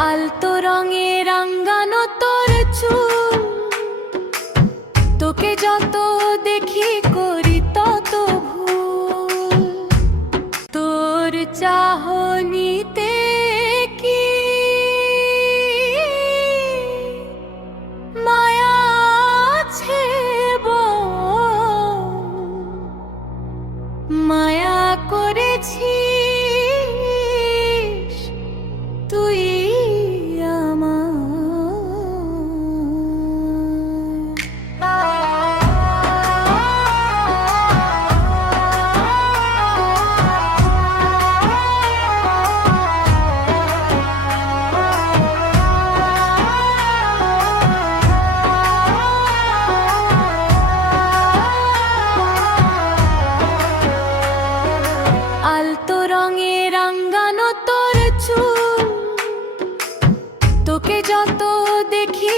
আলতো রঙে রাঙ্গানো তোর চুল, তোকে যত দেখি করি তত ভুল। তোর চাহনিতে কি মায়া আছে বল, মায়া করেছিস তুই আলতো রঙে রাঙ্গানো তোর চুল, তোকে যত দেখি